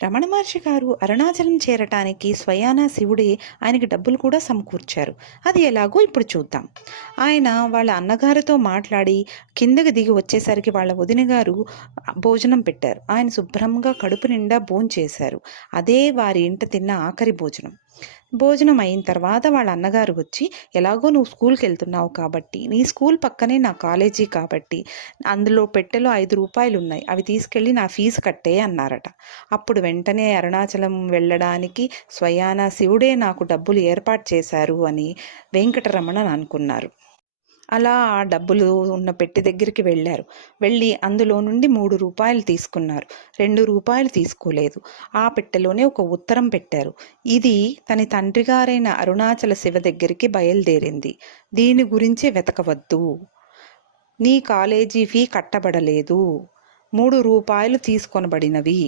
రమణ మహర్షి గారు అరుణాచలం చేరటానికి స్వయానా శివుడే ఆయనకి డబ్బులు కూడా సమకూర్చారు. అది ఎలాగో ఇప్పుడు చూద్దాం. ఆయన వాళ్ళ అన్నగారితో మాట్లాడి కిందకి దిగి వచ్చేసరికి వాళ్ళ వదిన గారు భోజనం పెట్టారు. ఆయన శుభ్రంగా కడుపు నిండా భోంచేశారు. అదే వారి ఇంట తిన్న ఆఖరి భోజనం. భోజనం అయిన తర్వాత వాళ్ళ అన్నగారు వచ్చి, ఎలాగో నువ్వు స్కూల్కి వెళ్తున్నావు కాబట్టి, నీ స్కూల్ పక్కనే నా కాలేజీ కాబట్టి, అందులో పెట్టెలో ₹5 ఉన్నాయి, అవి తీసుకెళ్ళి నా ఫీజు కట్టే అన్నారట. అప్పుడు వెంటనే అరుణాచలం వెళ్ళడానికి స్వయానా శివుడే నాకు డబ్బులు ఏర్పాటు చేశారు అని వెంకటరమణ అనుకున్నారు. అలా ఆ డబ్బులు ఉన్న పెట్టి దగ్గరికి వెళ్ళారు. వెళ్ళి అందులో నుండి ₹3 తీసుకున్నారు. ₹2 తీసుకోలేదు. ఆ పెట్టెలోనే ఒక ఉత్తరం పెట్టారు. ఇది తన తండ్రి గారైన అరుణాచల శివ దగ్గరికి బయలుదేరింది. దీని గురించి వెతకవద్దు. నీ కాలేజీ ఫీ కట్టబడలేదు. ₹3 తీసుకొనబడినవి.